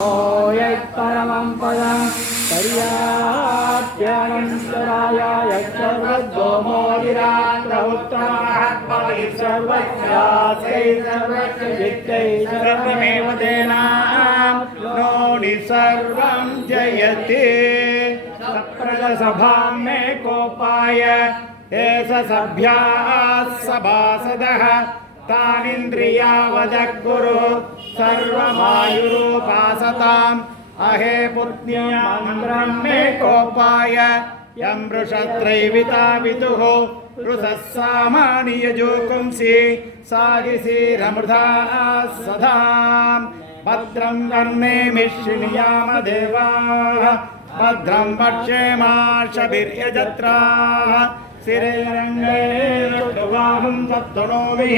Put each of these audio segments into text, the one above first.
यै परमं पदं पर्याप्यानन्तराय सर्वद्वोमोदिरात्रौत्तमः सर्वस्यास्यै सर्वचित्तै सर्वमेव तेनां नोनि सर्वं जयति सप्रजसभां मे कोपाय एष सभ्याः सभासदः तानिन्द्रियावजग्गुरु सर्वमायुरूपासताम् अहे पुत्न्यमन्त्रं मे कोपाय यं वृषत्रैविता विदुः ऋतः सामानि यजोकुंसि सागिसीरमृधा सदाम् भद्रं कर्णेमिश्रिणियाम देवाः भद्रं पक्षेमाशभिर्यजत्राः सिरेरङ्गैर्वाहं सप्तनोभिः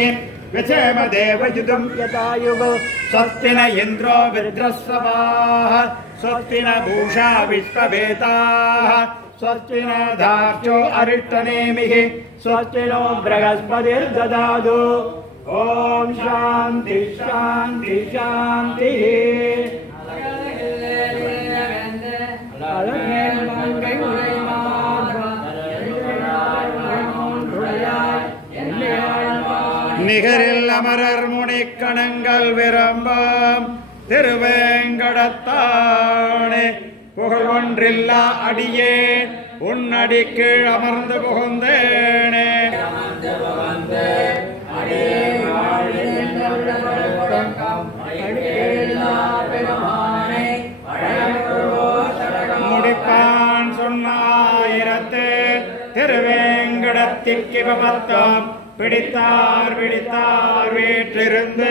व्यचेम देवयुधं यदायुगो स्वस्ति न इन्द्रो वृद्रस्ववाः स्वस्ति न भूषा विश्ववेताः स्वस्ति न धार्चो अरिष्टनेमिः स्वस्ति नो बृहस्पतिर्ददातु। ॐ शान्ति शान्ति, शान्तिः। அமரர் முனிக்கணங்கள் விரும்பம். திருவேங்கடத்தானே புகழ் ஒன்றில்லா அடியே உன்னடி கீழ் அமர்ந்து புகுந்தேனே. அடியே திருவேங்கடத்திற்கு பத்தம் பிடித்தார் பிடித்தார் வீற்றிருந்து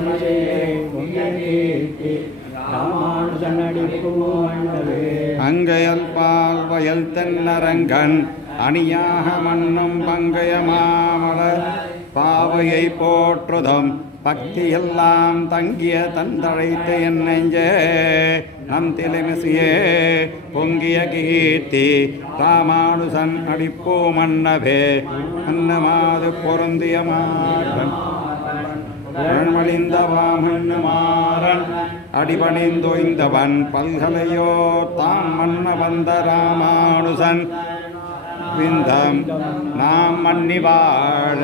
நம் தலைமையை பொங்கி அங்கையல் பால் வயல் தென்னரங்கன் அணியாக மண்ணும் பங்கய மாமலர். பாவையை போற்றுதும் பக்தி எல்லாம் தங்கிய தந்தழைத்த என் நெஞ்சே. நம் திலைமிசையே பொங்கிய கீர்த்தி ராமானுசன் அடிப்போ மன்னவே அன்னமாது பொருந்திய மாறன் மாறன் அடிபணிந்தொய்ந்தவன் பல்கலையோ தாம் மன்ன வந்த ராமானுசன் விந்தம் நாம் மன்னி வாழ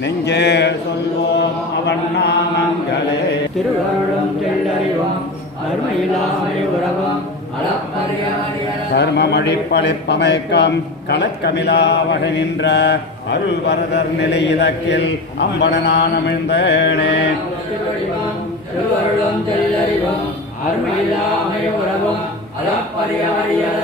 நெஞ்சே சொல்வோம் அவன் நாமங்களே. திருவாழும் தெள்ளறிவும் அருமையிலாமை உறவும் தர்மமழிப்பளிப்பமைக்கம் கலக்கமிலா வகை நின்ற அருள் வரதர் நிலை இலக்கில் அம்படனானமிழ்ந்தேனே திருவருளும் தெள்ளறிவும் அருமையிலாமை உறவும்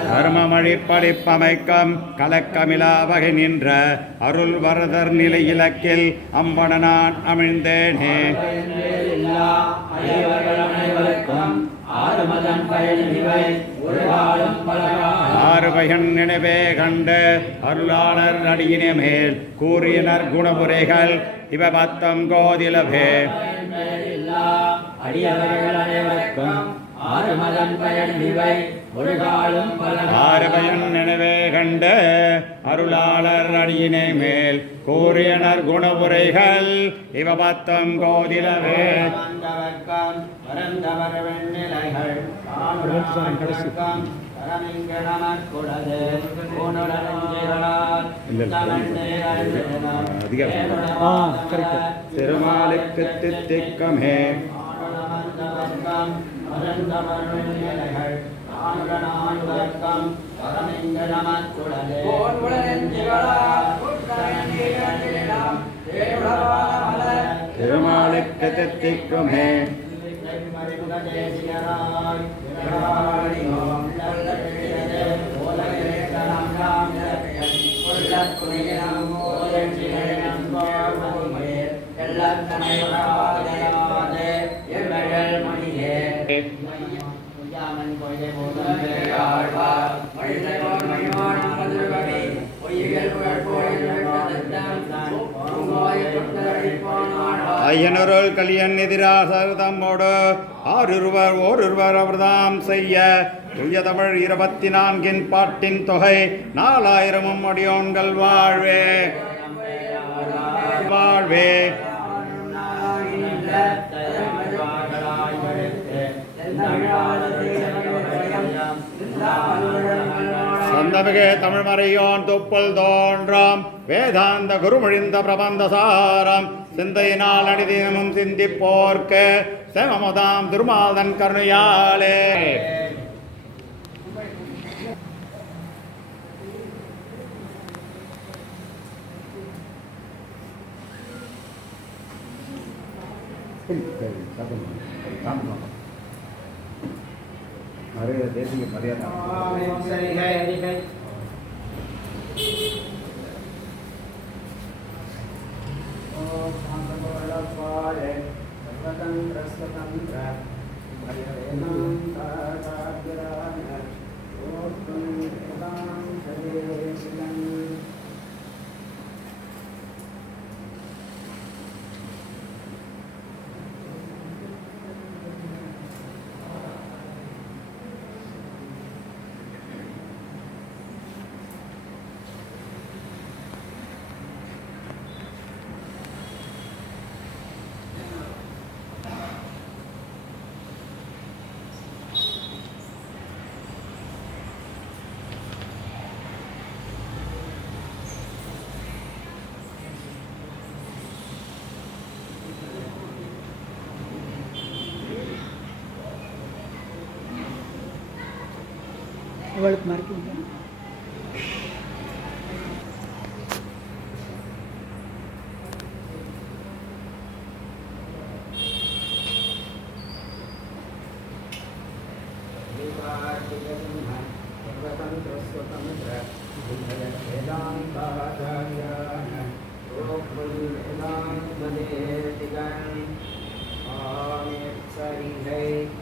தர்மமழிப்பளிப்பமைக்கம் கலக்கமிலா வகை நின்ற அருள் வரதர் நிலை இலக்கில் அம்படனான் அமிழ்ந்தேனே ஆறுபயன் நினைவே கண்டு அருளாளர் அடியின மேல் கூறியனர் குணமுறைகள். இவ பத்தம் கோதிலவே அடியவர்கள் ஆறு மதன் பயன் இவை ஒரு காலம் பல ஆறுபயன் நினைவே கண்டு அருளாளர் அடியினை மேல் கூறியனர் குணமுறைகள் இவ பத்தம் கோதிலவே. திருமாலுக்கு தித்திக்கமே. ஆண்டவர்க்கம் பரமிங்கனமக்குடது ஊனுடனஞ்சிகளால் தமண்டேரஞ்சனம் திருமாலுக்கு தித்திக்குமே. ஐயனொருள் கலியன் எதிரா தம்மோடு ஆறுருவர் ஓருருவர் அவர்தாம் செய்ய. துய தமிழ் இருபத்தி நான்கின் பாட்டின் தொகை நாலாயிரமும் அடியோன்கள் வாழ்வே. வாழ்வே. தமிழ் தமிழ்மறையோன் துப்புல் தோன்றாம். வேதாந்த குருமொழிந்த பிரபந்த சாரம் சிந்தையினால் அடிதினமும் சிந்திப்போர்க்கு செமமதாம் திருமாதன் கருணையாலே. Thank you. हरे देश की मर्यादा வாழி மந்திரநாமம் வாழி மணிமட முப்பரினோல்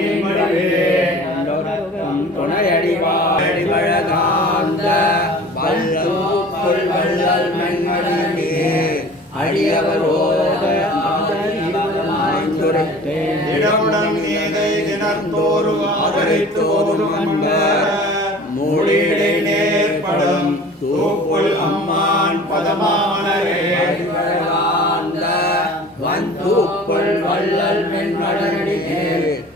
மலர்ந்தோறும் ஆதரித்தோறும் அன்பர் மூடியடை நேர்படம் தூக்குள் அம்மான் பதமானரே. வந்தூக்குள் வள்ளல் மென் வளரடி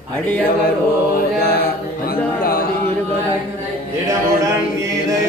அடியவர் ஓத தினமுடன் இதை